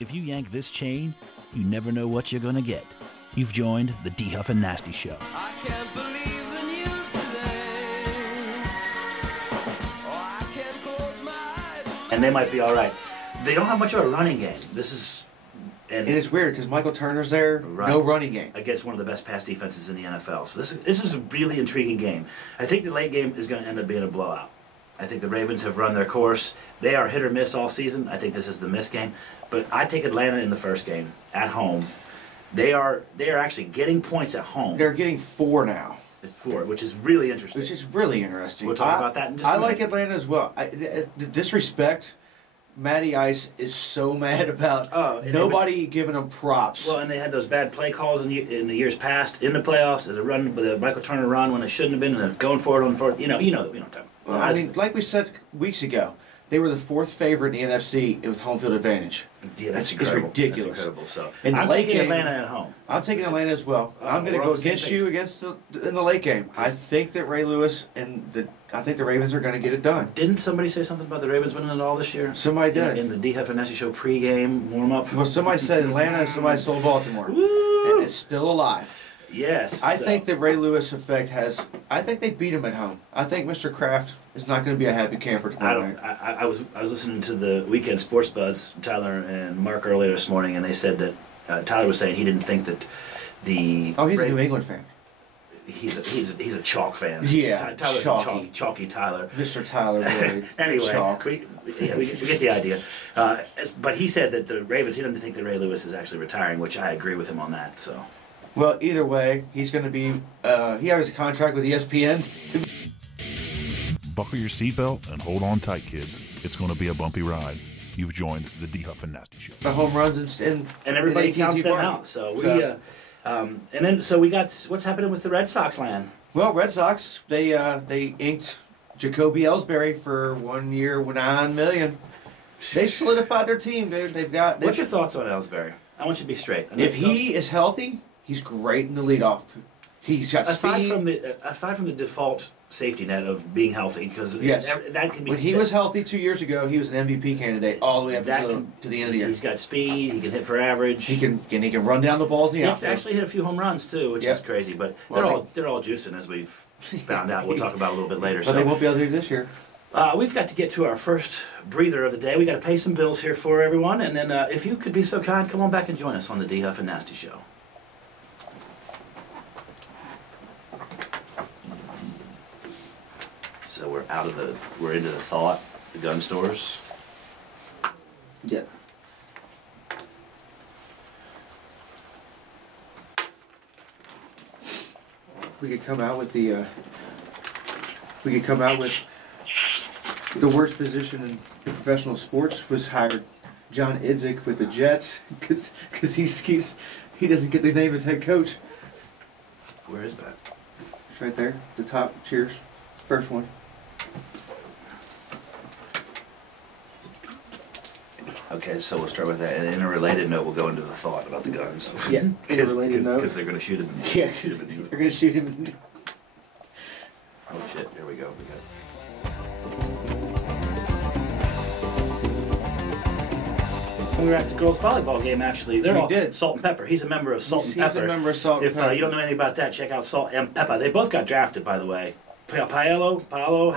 If you yank this chain, you never know what you're gonna get. You've joined the DHuff and Nasty Show. I can't believe the news today. Oh, I can't close my eyes. And they might be all right. They don't have much of a running game. This is... And it's weird because Michael Turner's there, right, no running game. Against one of the best pass defenses in the NFL. So this is a really intriguing game. I think the late game is going to end up being a blowout. I think the Ravens have run their course. They are hit or miss all season. I think this is the miss game. But I take Atlanta in the first game at home. They are actually getting points at home. They're getting 4 now. It's 4, which is really interesting. Which is really interesting. We'll talk about that in just a minute. I like Atlanta as well. The disrespect, Matty Ice is so mad about nobody giving him props. Well, and they had those bad play calls in the years past in the playoffs. The Michael Turner run when it shouldn't have been, and going for it on fourth. You know that we don't talk. Well, I mean, like we said weeks ago, they were the 4th favorite in the NFC with home field advantage. Yeah, that's It's incredible. ridiculous. That's incredible. So I'm taking Atlanta at home. I'm taking Atlanta as well. I'm going to go against you in the late game. I think that Ray Lewis I think the Ravens are going to get it done. Didn't somebody say something about the Ravens winning it all this year? Somebody did. In the DHuff and Nasty Show pregame warm-up? Well, somebody said Atlanta and somebody sold Baltimore. Woo! And it's still alive. Yes. I think the Ray Lewis effect I think they beat him at home. I think Mr. Kraft is not going to be a happy camper tomorrow night. I was listening to the Weekend Sports Buzz, Tyler and Mark, earlier this morning, and they said that Tyler was saying he didn't think that the... Oh, he's a New England fan. He's a chalk fan. Yeah, Tyler's chalky Tyler. Mr. Tyler Boyd. Anyway, chalk. we get the idea. But he said that the Ravens, he doesn't think that Ray Lewis is actually retiring, which I agree with him on that. So, well, either way, he's going to be. He has a contract with ESPN. Buckle your seatbelt and hold on tight, kids. It's going to be a bumpy ride. You've joined the DHuff and Nasty Show. The home runs and everybody counts them Park. out. So we got what's happening with the Red Sox land. Well, Red Sox they inked Jacoby Ellsbury for 1 year, $9 million. They solidified their team. They've got. What's your thoughts on Ellsbury? I want you to be straight. If he is healthy, he's great in the leadoff. He's got aside speed. from the default safety net of being healthy, because that can be. When he was healthy 2 years ago, he was an MVP candidate all the way up to the end of the year. He's got speed. He can hit for average. He can run down the balls in the outfield. He actually hit a few home runs too, which is crazy. But they're all juicing, as we've found out. We'll talk about it a little bit later. But they won't be able to do it this year. We've got to get to our first breather of the day. We got to pay some bills here for everyone, and then if you could be so kind, come on back and join us on the DHuff and Nasty Show. So we're into the thought, the gun stores. Yeah. We could come out with the worst position in professional sports was hired John Idzik with the Jets because he doesn't get the name as head coach. Where is that? It's right there, the top. Cheers, first one. Okay, so we'll start with that. And in a related note, we'll go into the thought about the guns. Yeah, in a related note. Because they're going to shoot him. Yeah, they're going to shoot him. Oh shit! Here we go. We were at the girls' volleyball game. Actually, they're all Salt and Pepper. He's a member of Salt and Pepper. He's a member of Salt and Pepper. If you don't know anything about that, check out Salt and Pepper. They both got drafted, by the way. Paolo.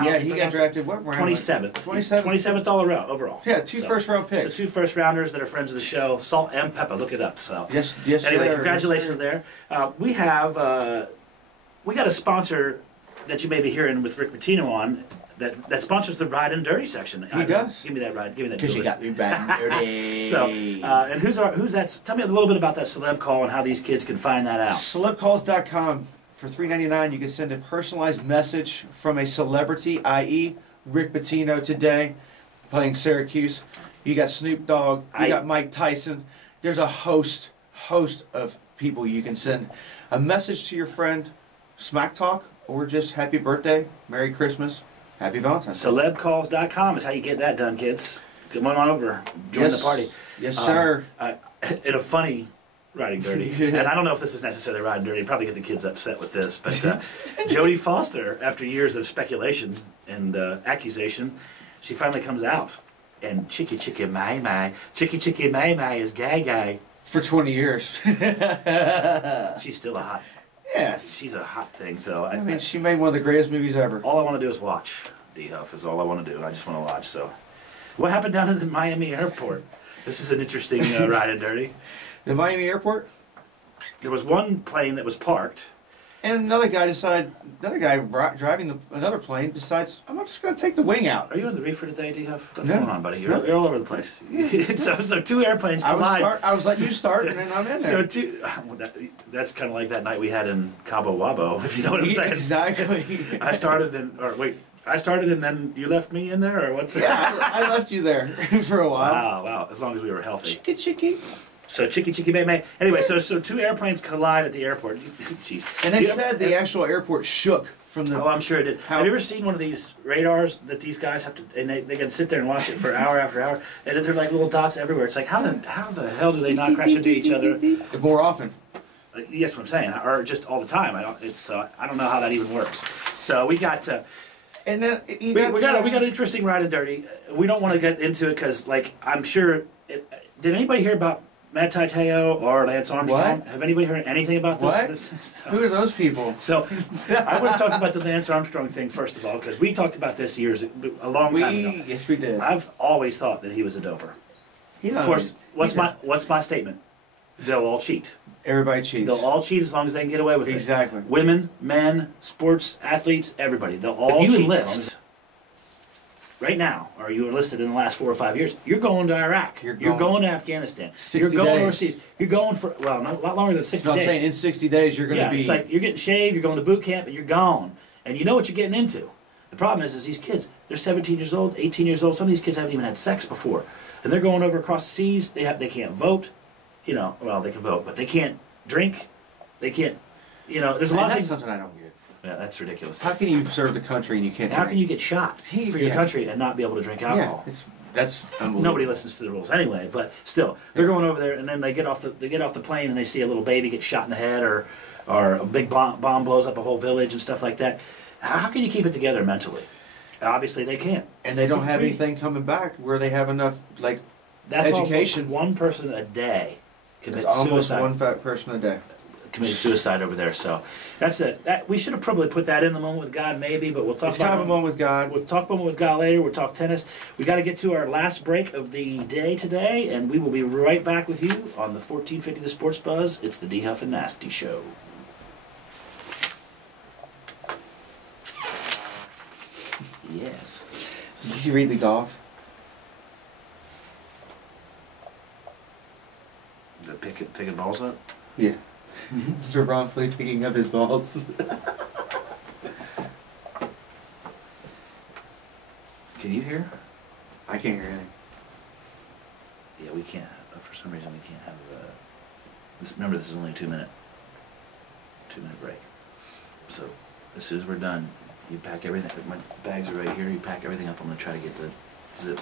Yeah, he got drafted. What round? 27th. 27th overall. Yeah, two first-round picks. So 2 first-rounders that are friends of the show. Salt and Pepper. Look it up. So yes. Anyway, sir. congratulations there. We got a sponsor that you may be hearing with Rick Pitino on. That sponsors the Ride and Dirty section. He does. Give me that ride. Give me that. Because you got me Ride and Dirty. So, and who's that? Tell me a little bit about that celeb call and how these kids can find that out. Celebcalls.com. For $3.99, you can send a personalized message from a celebrity, i.e., Rick Pitino today, playing Syracuse. You got Snoop Dogg. You got Mike Tyson. There's a host of people you can send a message to your friend, smack talk, or just happy birthday, Merry Christmas, Happy Valentine's. Celebcalls.com is how you get that done, kids. Come on over. Join the party. Yes, sir. In a funny Riding Dirty. And I don't know if this is necessarily Riding Dirty. Probably get the kids upset with this. But Jodie Foster, after years of speculation and accusation, she finally comes out. and Chicky Chicky Mai Mai. Chicky Chicky Mai Mai is gay gay. For 20 years. She's still a hot. Yes. She's a hot thing. So I mean, she made one of the greatest movies ever. all I want to do is watch. DHuff is all I want to do. I just want to watch. So, what happened down at the Miami airport? This is an interesting ride and dirty. The Miami airport, There was one plane that was parked. and another guy driving another plane decides, I'm just going to take the wing out. Are you in the reefer today, DHuff? What's No. going on, buddy? No. You're all over the place. so two airplanes collide. I was letting you start, and then I'm in So there. that's kind of like that night we had in Cabo Wabo, if you know what I'm saying. Exactly. I started and then you left me in there, or what's Yeah, I left you there for a while. Wow. As long as we were healthy. Chicky. So chicky chicky may may. Anyway, so two airplanes collide at the airport. Jeez. And they said the actual airport shook from the... Oh, I'm sure it did. How- Have you ever seen one of these radars that these guys have to, and they can sit there and watch it for hour after hour, and then they're like little dots everywhere. It's like, how the hell do they not crash into each other? More often. Yes, what I'm saying, or just all the time. I don't know how that even works. So we got And then we got an interesting ride and dirty. We don't want to get into it because, like, I'm sure. Did anybody hear about Matt Taiteo or Lance Armstrong? What? Have anybody heard anything about this? What? Who are those people? So I want to talk about the Lance Armstrong thing first of all, because we talked about this a long time ago. Yes, we did. I've always thought that he was a doper. He's Of course, what's my statement? They'll all cheat. Everybody cheats. They'll all cheat as long as they can get away with it. Exactly. Women, men, sports, athletes, everybody. They'll all If you cheat. enlist Right now, or you enlisted in the last 4 or 5 years, you're going to Iraq. You're You're going- going to Afghanistan. 60 You're going days. overseas. You're going for, well, not a lot longer than 60 No, I'm days. saying in 60 days you're going to Yeah, be... it's like you're getting shaved, you're going to boot camp, and you're gone. And you know what you're getting into. The problem is these kids, they're 17 years old, 18 years old. Some of these kids haven't even had sex before. And they're going over across the seas. They can't vote. You know, well, they can vote, but they can't drink. They can't, there's a lot of that's things. something I don't get. Yeah, that's ridiculous. How can you serve the country and you can't How drink? can you get shot for your Yeah. country and not be able to drink alcohol? Yeah, that's unbelievable. Nobody listens to the rules anyway, but still, they're going over there, and then they get off the plane, and they see a little baby get shot in the head, or a big bomb blows up a whole village and stuff like that. How can you keep it together mentally? Obviously, they can't. And they don't have anything coming back where they have enough, like, That's education. Almost one person a day commits it's almost suicide. one fat person a day. Committed suicide over there. So that's it. We should have probably put that in the moment with God, maybe, but we'll talk It's about kind of a moment with God. We'll talk moment with God later. We'll talk tennis. We got to get to our last break of the day today, and we will be right back with you on the 1450 The Sports Buzz. It's the DHuff and Nasty Show. Yes. Did you read the golf? The picking balls up. Yeah. You're wrongfully picking up his balls. Can you hear? I can't hear anything. Yeah, we can't. For some reason, we can't have. Remember, this is only a 2-minute break. So, as soon as we're done, you pack everything. My bags are right here. You pack everything up. I'm gonna try to get the zip.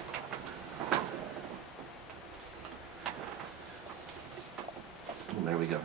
Oh, there we go.